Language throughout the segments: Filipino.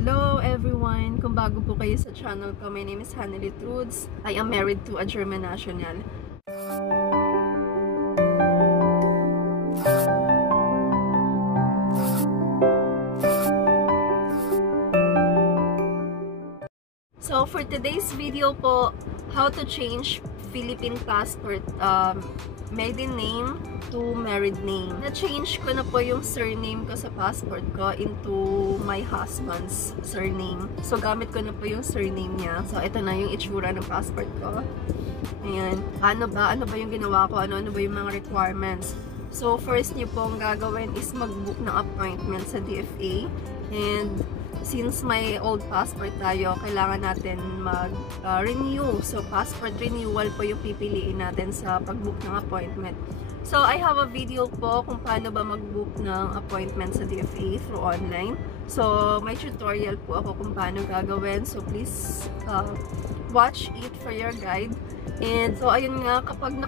Hello everyone! Kung bago po kayo sa channel ko, my name is Hanely Trudes. I am married to a German national. So for today's video po, how to change Philippine passport maiden name to married name. Na-change ko na po yung surname ko sa passport ko into my husband's surname. So gamit ko na po yung surname niya. So ito na yung itsura ng passport ko. Ayan. Ano ba yung ginawa ko? Ano ba yung mga requirements? So first niyo pong gagawin is mag-book ng appointment sa DFA. And since may old passport tayo, kailangan natin mag-renew. So, passport renewal po yung pipiliin natin sa pag-book ng appointment. So, I have a video po kung paano ba mag-book ng appointment sa DFA through online. So, may tutorial po ako kung paano gagawin. So, please watch it for your guide. And so, ayun nga, kapag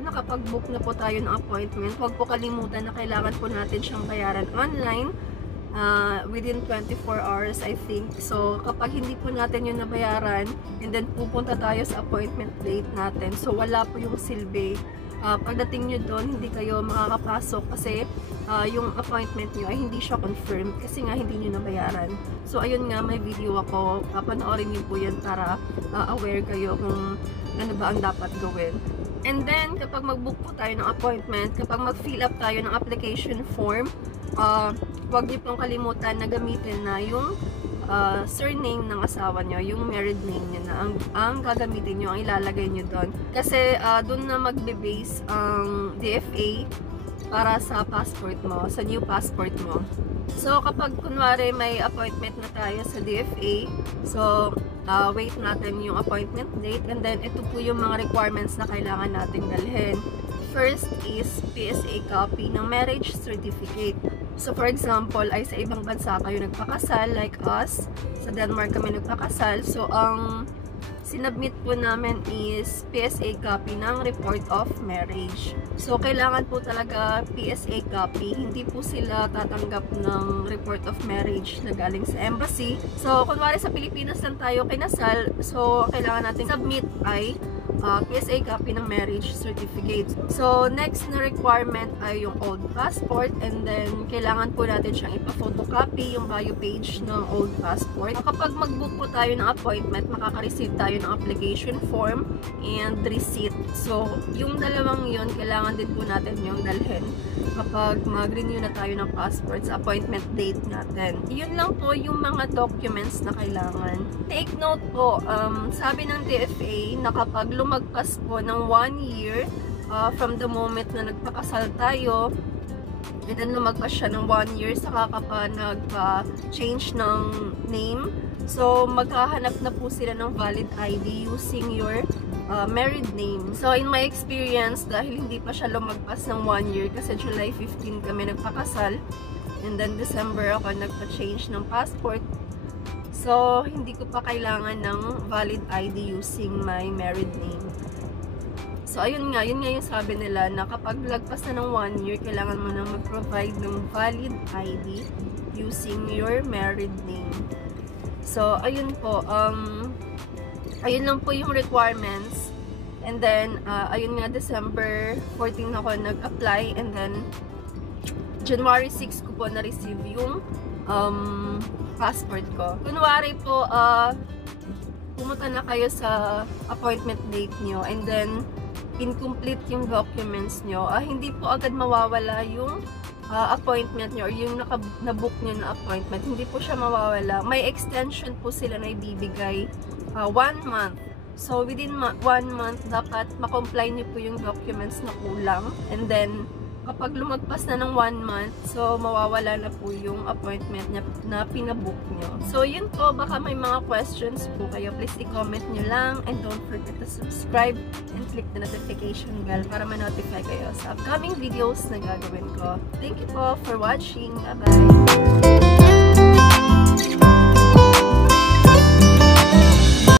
nakapag-book na po tayo ng appointment, huwag po kalimutan na kailangan po natin siyang bayaran online. Within 24 hours, I think. So, kapag hindi po natin yung nabayaran, and then pupunta tayo sa appointment date natin, so wala po yung silbi. Pagdating nyo doon, hindi kayo makakapasok kasi yung appointment nyo ay hindi siya confirmed kasi nga hindi nyo nabayaran. So, ayun nga, may video ako. Papanoorin nyo po yan para aware kayo kung ano ba ang dapat gawin. And then, kapag mag-book po tayo ng appointment, kapag mag-fill up tayo ng application form, huwag niyo pong kalimutan na gamitin na yung surname ng asawa nyo, yung married name nyo na ang gagamitin nyo, ang ilalagay nyo doon. Kasi doon na magbe-base ang DFA para sa passport mo, sa new passport mo. So, kapag kunwari may appointment na tayo sa DFA, so, wait natin yung appointment date, and then ito po yung mga requirements na kailangan nating dalhin. First is PSA copy ng marriage certificate. So, for example, ay sa ibang bansa kayo nagpakasal, like us, sa Denmark kami nagpakasal. So, ang sinubmit po namin is PSA copy ng report of marriage. So, kailangan po talaga PSA copy. Hindi po sila tatanggap ng report of marriage na galing sa embassy. So, kunwari sa Pilipinas lang tayo kinasal, so, kailangan natin submit ay PSA copy ng marriage certificate. So, next na requirement ay yung old passport, and then kailangan po natin siyang ipa-photocopy yung bio page ng old passport. Kapag mag-book po tayo ng appointment, makaka-receive tayo ng application form and receipt. So, yung dalawang yun, kailangan din po natin yung dalhin kapag mag-renew na tayo ng passport sa appointment date natin. Yun lang po yung mga documents na kailangan. Take note po, sabi ng DFA na kapag lumagpas po ng 1 year from the moment na nagpakasal tayo, and then lumagpas siya ng 1 year saka ka pa nagpa-change ng name, so maghahanap na po sila ng valid ID using your married name. So, in my experience, dahil hindi pa siya lumagpas ng 1 year, kasi July 15 kami nagpakasal, and then December ako nagpa-change ng passport. So, hindi ko pa kailangan ng valid ID using my married name. So, yun nga yung sabi nila na kapag lagpas na ng 1 year, kailangan mo na mag-provide ng valid ID using your married name. So, ayun po, ayun lang po yung requirements. And then, ayun nga, December 14 ako nag-apply, and then January 6 ko po na-receive yung passport ko. Kunwari po, pumunta na kayo sa appointment date nyo, and then incomplete yung documents nyo, hindi po agad mawawala yung appointment nyo or yung na-book nyo na appointment. Hindi po siya mawawala. May extension po sila na ibibigay 1 month. So, within 1 month, dapat makomply nyo po yung documents na kulang. And then, kapag lumagpas na ng 1 month, so mawawala na po yung appointment na pinabook nyo. So, yun po. Baka may mga questions po kayo. Please i-comment nyo lang. And don't forget to subscribe and click the notification bell para ma-notify kayo sa upcoming videos na gagawin ko. Thank you po for watching. Bye-bye!